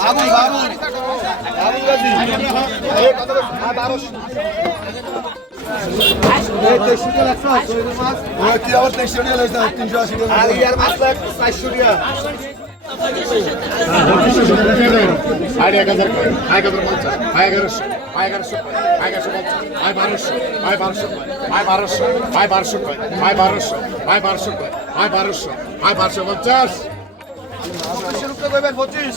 বাবুল বাবুল। বাবুল গাজী। এই কত বারোশো এই দেড়শো টাকা একশো আশি মাছ কি আবার তেইশশো টাকা লাগছে তিনশো আশি টাকা। আর ইয়ার মাছ তো একশো চারশো টাকা আয় এক হাজার এক হাজার পঞ্চাশ। আয় এগারোশো। আয় এগারোশো আয় এগারোশো পঞ্চাশ। আয় বারোশো। আয় বারোশো আয় বারোশো। আয় বারোশো আয় বারোশো। আয় বারোশো আয় বারোশো। আয় বারোশো পঞ্চাশ। পঁচিশশো রুপে করবেন পঁচিশ।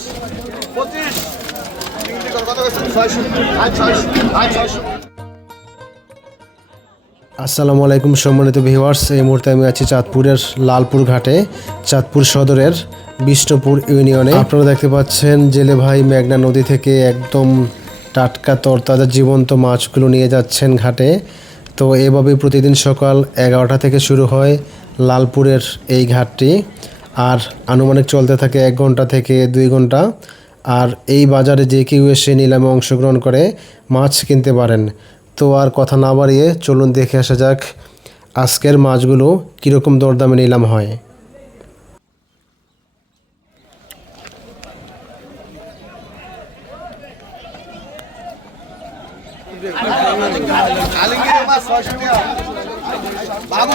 আসসালামু আলাইকুম, সম্মানিত ভিউয়ার্স এই মুহূর্তে আমি আছি চাঁদপুরের লালপুর ঘাটে, চাঁদপুর সদরের বিষ্ণুপুর ইউনিয়নে। আপনারা দেখতে পাচ্ছেন জেলে ভাই মেঘনা নদী থেকে একদম টাটকা, তরতাজা, জীবন্ত মাছগুলো নিয়ে যাচ্ছেন ঘাটে। তো এভাবে প্রতিদিন সকাল এগারোটা থেকে শুরু হয় লালপুরের এই ঘাটটি। আর আনুমানিক চলতে থাকে এক ঘণ্টা থেকে দুই ঘণ্টা। আর এই বাজারে যে কেউ এসে নিলামে অংশগ্রহণ করে, মাছ কিনতে পারেন। তো আর কথা না বাড়িয়ে চলুন দেখে আসা যাক আজকের মাছগুলো কীরকম দরদামে নিলাম হয় আলিঙ্গির মাছ ছয়শো টাকা বাবুল বাবুল বাবুল গাজী এই কত হ্যাঁ বারোশো আর এই যে আমি ব্যস্ত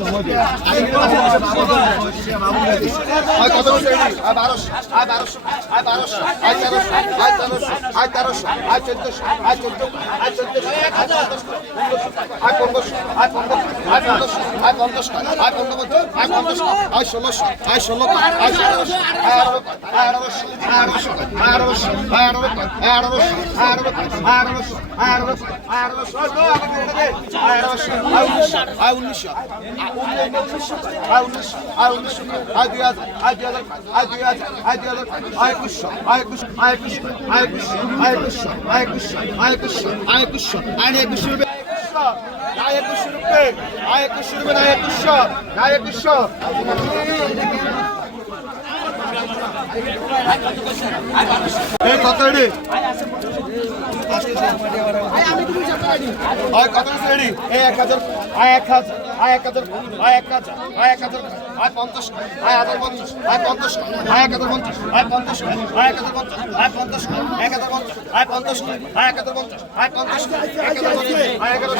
আছি। আয় এই? আয় ষোলোশো ষোলোশো সতেরোশো আয় আঠারোশো আঠারোশো আঠারোশো আঠারোশো আঠারোশো আঠারোশো আঠারোশো আঠারোশো আঠারোশো আঠারোশো আয় উনিশশো আয় উনিশশো আয় দুই হাজার আয় দুই হাজার আয় দুই হাজার আয় দুই হাজার আয় একুশশো আয় একুশ আয় একুশ আয় একুশ আয় একুশশো আয় একুশশো আয় একুশশো আয় একুশশো কত রেডি কত রেডি এক হাজার এক হাজার এক হাজার এক হাজার এক হাজার। আয় পঞ্চাশ আয় হাজার পঞ্চাশ আয় পঞ্চাশ আয় এক হাজার পঞ্চাশ আয় পঞ্চাশ আয় এক হাজার পঞ্চাশ আয় পঞ্চাশ এক হাজার পঞ্চাশ আয় পঞ্চাশ আয় এক হাজার পঞ্চাশ আয় পঞ্চাশ এক হাজার পঞ্চাশ আয় এক হাজার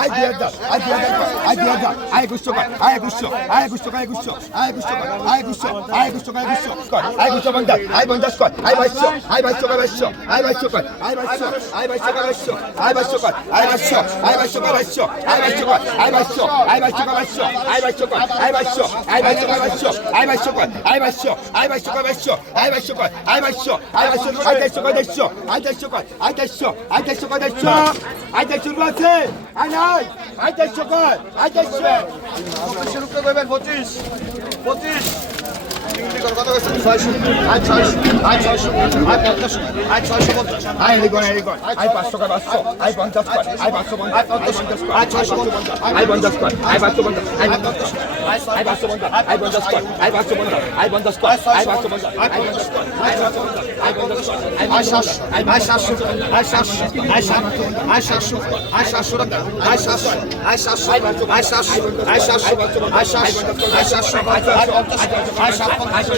আয় দুই হাজার আয় দুই হাজার আয় দুই হাজার আয় একুশ টাকা আয় একুশ আয় একুশ টাকা একুশ আয় একুশ টাকা আয় একুশ আয় একুশ টাকা একুশ আয় একুশ পঞ্চাশ আয় পঞ্চাশ কর আয় বাইশ আয় বাইশ টাকা বাইশ আয় বাইশ টাকা আয় বাইশ আয় বাইশ টাকা বাইশ আয় বাইশ টাকা আয় বাইশ আয় বাইশ টাকা বাইশ আয় বাইশ টাকা আয় বাইশ আয় বাইশ টাকা বাইশ আয় বাইশ টাকা আয় বাইশ বাইশো আই বাইশো কয় আই বাইশো কয় আই বাইশো আই বাইশো কয় বাইশো আই বাইশো কয় আই বাইশো আই বাইশো আই দেড়শো কয় দেড়শো আই দেড়শো কয় আই দেড়শো আই দেড়শো কয় দেড়শো আই দেড়শো রুপা আছে আই পঁচিশ। কত গেছে ছয়শো আয় ছয়শো আয় ছয়শো আয় পঞ্চাশ আয় ছয়শো পঞ্চাশ আই এদিকে আই এদিকে আই পাঁচশো কর পাঁচশো আই পঞ্চাশ কর আই পাঁচশো পঞ্চাশ আই পঞ্চাশ আয় ছয়শো পঞ্চাশ আই পঞ্চাশ কর আই পাঁচশো পঞ্চাশ আয় পঞ্চাশ আয় পাঁচশো পঞ্চাশ আই পঞ্চাশ কর আই পাঁচশো পঞ্চাশ আই পঞ্চাশ কর আই পাঁচশো পঞ্চাশ আই পঞ্চাশ কর আই পাঁচশো পঞ্চাশ আই পঞ্চাশ কর আয় সাতশো আয় সাতশো আয় সাতশো আয় সাতশো আয় সাতশো আয় সাতশো টাকা আয় সাতশো আয় সাতশো আয় সাতশো আয় সাতশো আয় সাতশো আয় সাতশো আয় পঞ্চাশ আয় সাত পঞ্চাশ আয় সাতশো আই সাতশো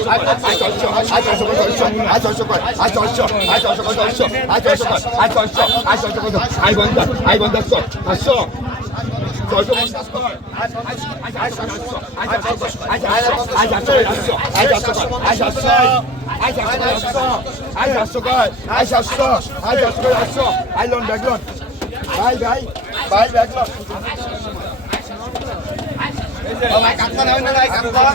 আইলন ব্যাকলন ভাই ভাই ভাই ব্যাকলন ভাই কাটলাম না ভাই কাটলাম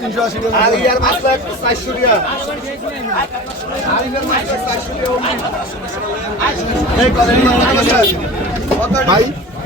তিনশো আশি টাকা ভাই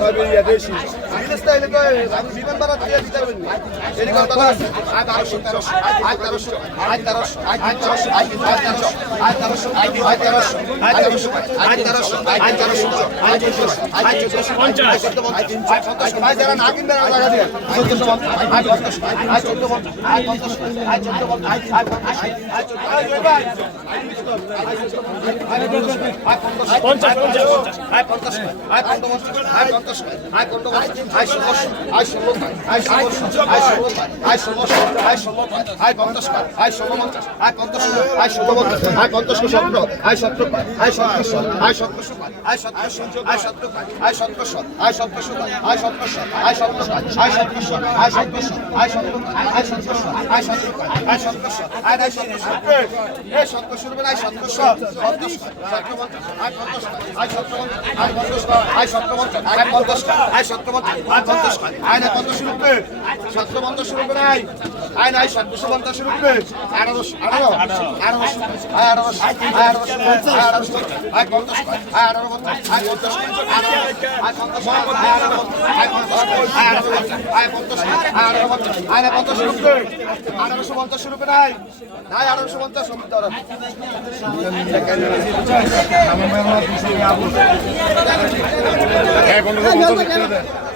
টাকা দেয় কি আবার তেইশশো টাকা লইছে তিনশো আশি টাকা আর ইয়ার মাছ তো একটু চারশো টাকা আর ইয়ার মাছ তো চারশো টাকা এই কথা এই কথা বলছেন। কত ভাই এটি কথা বলছেন? ভাই শিং মাছ নিবেন? শিং মাছ নিবেন? বিদেশ আইলে তো একটা বিমান আমি দিয়ে দিতে পারবেন না। আয় বারোশো, তেরোশো, আয় তেরোশো, আয় তেরোশো, আয় তেরোশো, আয় তেরোশো, আয় তেরোশো, আয় তেরোশো, আয় তেরোশো, আয় তেরোশো, আয় তেরোশো, আয় চোদ্দশো, আয় চোদ্দশো, আয় চোদ্দ, আয় পঞ্চাশ, আয় যারা আয় সত্য আয় সত্য আয় সত্য পঞ্চাশ, আয় সতেরো পঞ্চাশ, আয় নাই পঞ্চাশ রুপে, সতেরো পঞ্চাশ রুপে নাই, আয় নাই সাত দুশো পঞ্চাশের উপরে আঠারোশ আঠারো আঠারোশ আঠারোশ আঠারোশ আঠারোশ আয় পঞ্চাশ আয় আঠারো পঞ্চাশ আয় পঞ্চাশ আয় পঞ্চাশ আয় পঞ্চাশ আয় পঞ্চাশ আয় পঞ্চাশের উপরে আঠারোশো পঞ্চাশের উপরে নাই নাই আঠারোশো পঞ্চাশ হ্যাঁ পঞ্চাশ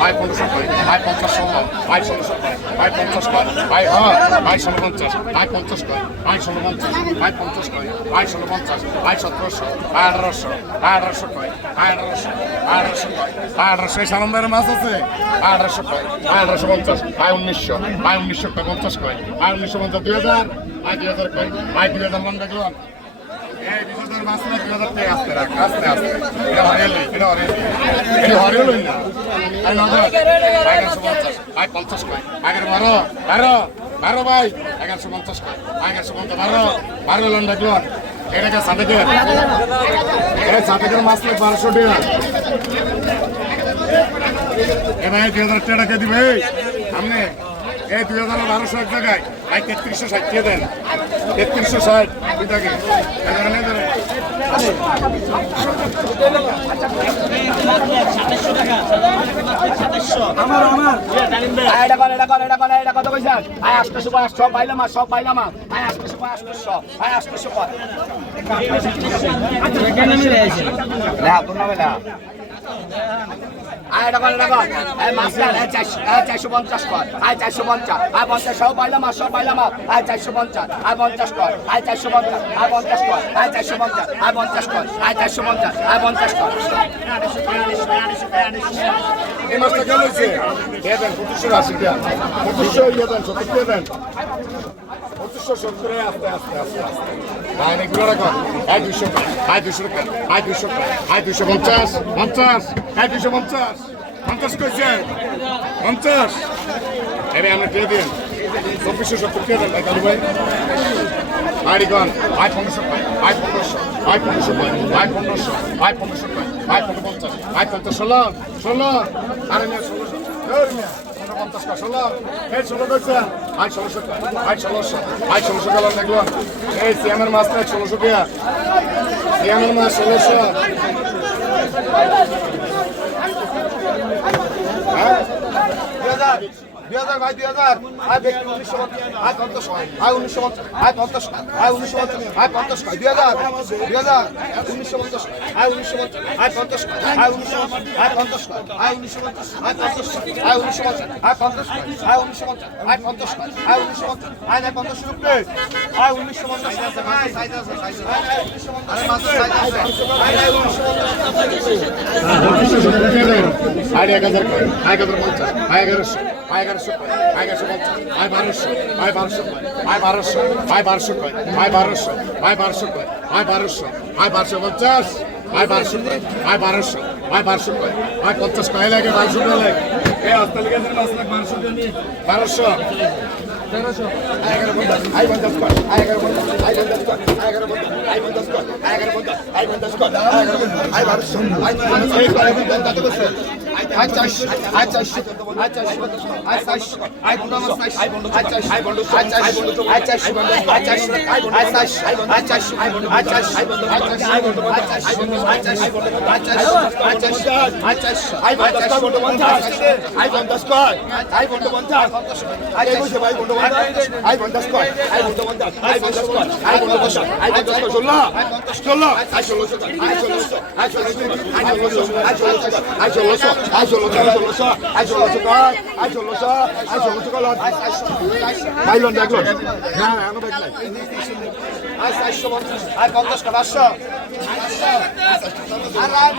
ভাই পঞ্চাশ ভাই পঞ্চাশ ষোলো ভাই ষোলোশো ভাই পঞ্চাশ কয় ভাই হ্যাঁ ভাই ষোলো পঞ্চাশ ভাই পঞ্চাশ কয় ভাই ষোলো পঞ্চাশ ভাই পঞ্চাশ কয় ভাই ষোলো পঞ্চাশ ভাই সতেরোশো ভাই আঠারোশো ভাই আঠারোশো কয় ভাই আঠারোশো ভাই আঠারোশো কয় ভাই আঠারোশো এই সালামদারের মাছ আছে ভাই আঠারোশো কয় ভাই আঠারোশো পঞ্চাশ ভাই উনিশশো ভাই উনিশশো কয় পঞ্চাশ কয় ভাই উনিশশো পঞ্চাশ দুই হাজার ভাই দুই হাজার কয় ভাই দুই হাজার লঙ্কা গেলাম পঞ্চাশ। কয়। এগারো, বারো বারো বারো ভাই। এগারোশো পঞ্চাশ কয়। এগারোশো পঞ্চাশ, বারো। বারো লোন দেখল। এটাকে সাদেকের? এই সাদেকের মাছ লাগে বারোশো টাকা। এবার দুই হাজার টাকা দিবে? আপনি এই দুই হাজার বারোশো এক জায়গায়। আই তেত্রিশশো ষাট দিয়ে দেন। তেত্রিশশো ষাট এগারো নিয়ে দেবেন। আয়, এটা কর এটা কর। আয় মাসলার আয়, চারশো আয়, চারশো পঞ্চাশ কর। আয়, চারশো পঞ্চাশ। আয়, পঞ্চাশ, সব পাইলাম আর সব পাইলাম আয়, চারশো পঞ্চাশ। আয়, পঞ্চাশ কর। আয়, চারশো পঞ্চাশ। আয়, পঞ্চাশ কর। আয়, চারশো পঞ্চাশ। আয়, পঞ্চাশ কর। আয়, চারশো পঞ্চাশ। আয়, পঞ্চাশ কর। এই মাসটা কেন হয়েছে? দেন, পঁচিশশো আশি দেন। পঁচিশশো ইয়ে দেন, সত্তর দেন। পঁচিশশো সত্তরে আস্তে আস্তে আস্তে আস্তে হ্যাঁ এগুলো রাখো আয় দুইশো আয় দুইশো টাকা আয় দুইশো আয় দুইশো পঞ্চাশ পঞ্চাশ আয় দুইশো পঞ্চাশ পঞ্চাশ কইছে পঞ্চাশ এরে আমরা দিয়ে দিন চব্বিশশো সত্তর দিয়ে দেন কালু ভাই আয় রিগন আয় পনেরোশো আয় পনেরোশো আয় পনেরোশো আয় পনেরোশো আয় পনেরোশো আয় পনেরো পঞ্চাশ আয় পঞ্চাশ ষোলো ষোলো আরে মেয়ে ষোলোশো পঞ্চাশ কর, ষোলো এই ষোলো কইছে আয় ষোলোশো আয় ষোলোশো আয় ষোলোশো গেলাম দেখলাম এই সিএমের মাছ নাই ষোলোশো দিয়া সিএমের মাছ ষোলোশো হ্যাঁ দুই হাজার হাজার আয় হাজার পঞ্চাশ এক হাজার আয় এক হাজার পঞ্চাশ আয় এগারোশো আয় এগারোশো আয় এগারোশো আয় বারোশো আয় বারোশো আয় বারোশো আয় বারোশো কয়, আয় বারোশো আয় বারোশো কয়, আয় বারোশো আয় বারোশো পঞ্চাশ, আয় বারোশো আয় বারোশো আয় বারোশো কয়, আয় পঞ্চাশ কয় লাগে বারোশো কয় লাগে। এই অস্তালিকা পাঁচ লাখ বারোশো বারোশো। আই পঞ্চাশ আই পঞ্চাশ কর আয় পঞ্চাশ কর আয় পঞ্চাশ কর আয় পঞ্চাশ কর আয় পঞ্চাশ কর বন্ধু পঞ্চাশ আয় পঞ্চাশ কর কর আয় বন্ধু পঞ্চাশ আয় পঞ্চাশ কর আয় পঞ্চাশ আয় পঞ্চাশ কর ষোলো ষোলো আয় ষোলোশো আয় ষোলোশো আয় ষোলোশো আয় ষোলোশো আয় ষোলোশো আয় ষোলোশো আয় ষোলোশো আয় ষোলোশো আয় ষোলোশো কর আয় ষোলোশো আয় ষোলোশো কর ভাই লোন দেখ লোন না না আমার ব্যাগ নাই আয় চারশো পঞ্চাশ আয় পঞ্চাশ পাঁচশো আর আয়